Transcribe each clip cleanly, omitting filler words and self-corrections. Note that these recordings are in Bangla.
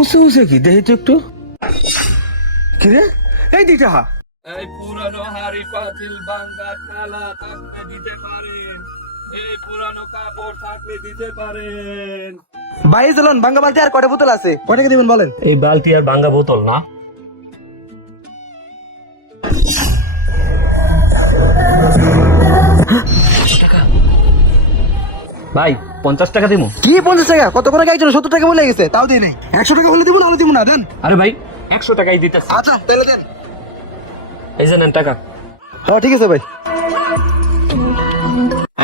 উসে উসে কি দেখি তো একটু কি রে এই দিটা এই পুরানো হাড়ি পাতিল ভাঙা থালা থাকলে দিতে পারেন, এই পুরানো কাপড় থাকলে দিতে পারেন। ভাই চলুন ভাঙ্গা বালতি আর কয়টা বোতল আছে কয় টাকা দিবেন বলেন? এই বালতি আর ভাঙা বোতল না, ভাই 50 টাকা দিব। কি 50 টাকা? কত করে একজন 70 টাকা বলে গেছে, তাও দিই নাই। 100 টাকা হলে দিব না, হলে দিব না, দেন। আরে ভাই 100 টাকাই দিতেছে। আচ্ছা তাহলে দেন। এই যে নেন টাকা। হ্যাঁ ঠিক আছে ভাই।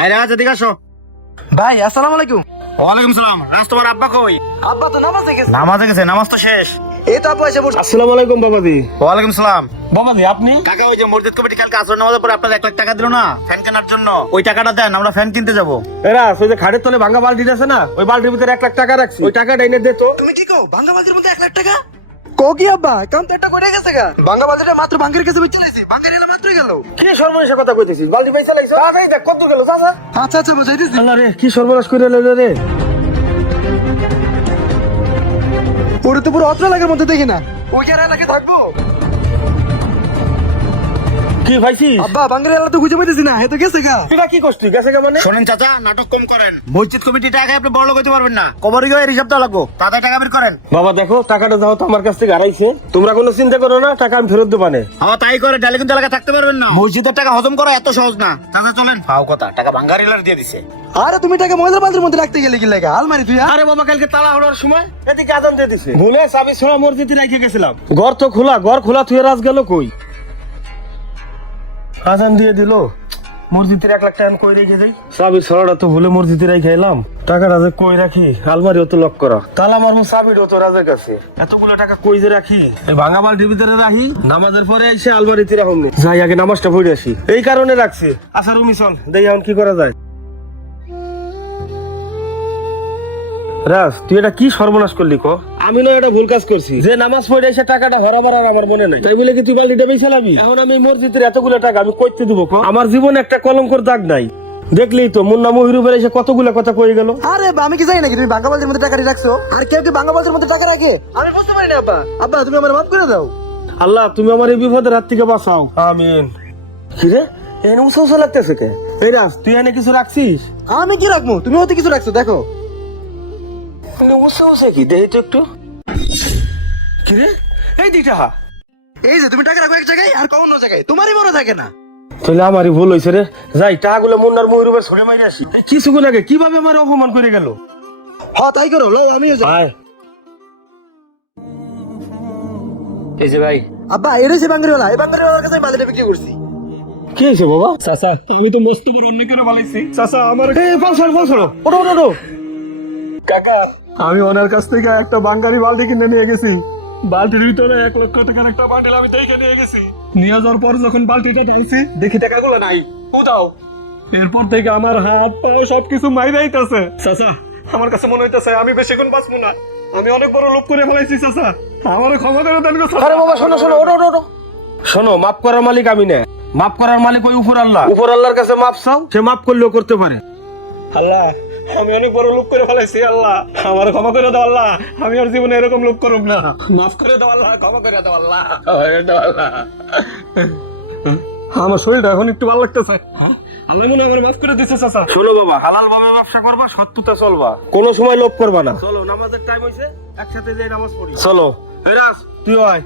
আরে আজ এদিকে আসো। ভাই আসসালামু আলাইকুম। ওয়ালাইকুম সালাম। আজ তোমার আব্বা কই? আব্বা তো নামাজে গেছে। নামাজে গেছে, নামাজ তো শেষ। এই তো আব্বা এসে বসে। আসসালামু আলাইকুম বাবাজি। ওয়ালাইকুম সালাম। বাবাজি আপনি? কাকা ওই যে মসজিদ কমিটি কালকে আসর নামাজের পরে আপনাদের 1 লাখ টাকা দিল না ফ্যান কেনার জন্য, ওই টাকাটা দেন, আমরা ফ্যান কিনতে যাব। এরা ওই যে খাটের তলে ভাঙা বালতি আছে না, ওই বালতির ভিতরে 1 লাখ টাকা রাখছি, ওই টাকাটা এনে দে তো। তুমি কি কও ভাঙ্গা বালতির মধ্যে 1 লাখ টাকা? কও কি আব্বা, কাম তো একটা করে গেছে গা। ভাঙ্গা বালতিটা মাত্র ভাঙ্গের কাছে বেচে নিয়েছি, ভাঙ্গা নিলে মাত্রই গেল। কি সর্বনাশের কথা কইতেছিস? বালতি পয়সা লাগছে, এই দেখ কত গেল চাচা। আচ্ছা আচ্ছা বুঝাইতেছি। আল্লাহ রে কি সর্বনাশ করে লইল রে। পুরো তো পুরো অত্র লাগার মধ্যে দেখি না, ওই কি আর এলাকায় থাকবো? কি ভাইছিস? আব্বা ভাঙ্গের এলাকা তো খুঁজে পাইতেছি না, এ তো গেছে গা। তুই কি করছিস? গেছে কে মানে? শোনেন চাচা, নাটক কম করেন। মসজিদ কমিটি টাকা আপনি বড় লোক হইতে পারবেন না, কবরে গিয়ে হিসাব দেওয়া লাগবো, তাদের টাকা বের করেন। বাবা দেখো টাকাটা যাও তো আমার কাছ থেকে হারাইছে, তোমরা কোনো চিন্তা করো না, টাকা আমি ফেরত দেবো না। আমার তাই করে ডালে কিন্তু এলাকা থাকতে পারবেন না, মসজিদের টাকা হজম করা এত সহজ না। চাচা চলেন। ফাও কথা, টাকা ভাঙ্গার হিলার দিয়ে দিছে। আরে তুমি টাকা ময়দার বালতির মধ্যে রাখতে গেলে কি লাগা? আলমারি তুই আরে বাবা কালকে তালা হওয়ার সময় এদিকে আজান দিয়ে দিছে, ভুলে চাবি ছোড়া মসজিদে রেখে গেছিলাম, ঘর তো খোলা, ঘর খোলা তুই রাজ গেল কই? আজান দিয়ে দিল, মসজিদের 1 লাখ টাকা কই রেখে যাই, চাবি ছোড়াটা তো ভুলে মসজিদে রেখে এলাম, টাকাটা যে কই রাখি, আলমারিও তো লক করা, তালা মারবো, চাবিরও তো রাজের কাছে, এতগুলো টাকা কই যে রাখি? এই ভাঙা বালতির ভিতরে রাখি, নামাজের পরে এসে আলমারিতে রাখুন, যাই আগে নামাজটা পড়ে আসি, এই কারণে রাখছি। আচ্ছা রুমি চল, দেখি এখন কি করা যায়। রাজ তুই এটা কি সর্বনাশ করলি কো? আমি না এটা ভুল কাজ করছি, যে নামাজ পড়ে এসে টাকাটা হরাবার আর আমার মনে নাই, তাই বলে কি তুই বালতিটা বেঁচে লাবি? এখন আমি মসজিদের এতগুলো টাকা আমি কইতে দিব কো? আমার জীবনে একটা কলঙ্কর দাগ নাই, দেখলেই তো মুন্না মহিরুবের এসে কতগুলো কথা কয়ে গেল। আরে বা, আমি কি জানি নাকি তুমি ভাঙ্গা বালতির মধ্যে টাকা রাখছো? আর কেউ কি ভাঙ্গা বালতির মধ্যে টাকা রাখে? আমি বুঝতে পারি না আব্বা। আব্বা তুমি আমার মাফ করে দাও। আল্লাহ তুমি আমার এই বিপদের হাত থেকে বাঁচাও, আমিন। কি রে এনে উঁচা উঁচা লাগতেছে কে? এই রাজ তুই এনে কিছু রাখছিস? আমি কি রাখবো? তুমি হতে কিছু রাখছো, দেখো। উঁচা উঁচা কি দেখি তো একটু। কি রে এই দিটা এই যে তুমি টাকা রাখো এক জায়গায় আর অন্য জায়গায়, তোমারই মনে থাকে না। তাহলে আমারই ভুল হয়েছে রে, যাই টাকাগুলো মুন্নার ময়ূরূপের ছড়ে মাইরে আসি। কিছুক্ষণ আগে কিভাবে আমার অপমান করে গেল। হ্যাঁ তাই করো, লও আমিও যাই। আয় এই যে ভাই। আব্বা এটাই সে বাঙ্গারিওয়ালা, এই বাঙ্গারিওয়ালার কাছে আমি বালতিটা বিক্রি করছি। কি হয়েছে বাবা? চাচা আমি তো মস্ত বড় অন্য করে বলাইছি। চাচা আমার ওটো ওটো ওটো। কাকা আমি ওনার কাছ থেকে একটা বাঙ্গারি বালতি কিনে নিয়ে গেছি, বালতির ভিতরে 1 লক্ষ টাকার একটা বান্ডিল আমি দেখে নিয়ে গেছি। নিয়ে যাওয়ার পর যখন বালতিটা ঢালছি দেখি টাকাগুলো নাই, উদাও। এরপর থেকে আমার হাত পাও সবকিছু মাইরাইতেছে। চাচা আমার কাছে মনে হইতেছে আমি বেশিক্ষণ বাঁচবো না, আমি অনেক বড় লোভ করে ফেলাইছি। চাচা আমার ক্ষমা করে দেন গো চাচা। আরে বাবা শোনো শোনো, ওটো ওটো ওটো। শোনো, মাফ করার মালিক আমি না, মাফ করার মালিক ওই উপর আল্লাহ। উপর আল্লাহর কাছে মাফ চাও, সে মাফ করলেও করতে পারে। আল্লাহ আমি অনেক বড় লোভ করে ফেলাইছি, আল্লাহ আমার ক্ষমা করে দাও আল্লাহ, আমি আর জীবনে এরকম লোভ করব না, মাফ করে দাও আল্লাহ, ক্ষমা করে দাও আল্লাহ, ক্ষমা করে দাও আল্লাহ। আমার শরীরটা এখন একটু ভালো লাগতেছে, আল্লাহ মনে হয় আমার মাফ করে দিচ্ছে। চাচা শোনো বাবা, হালাল ভাবে ব্যবসা করবা, সত্যতা চলবা, কোনো সময় লোভ করবা না। চলো নামাজের টাইম হইছে, একসাথে যাই নামাজ পড়ি। চলো এরাস তুই আয়।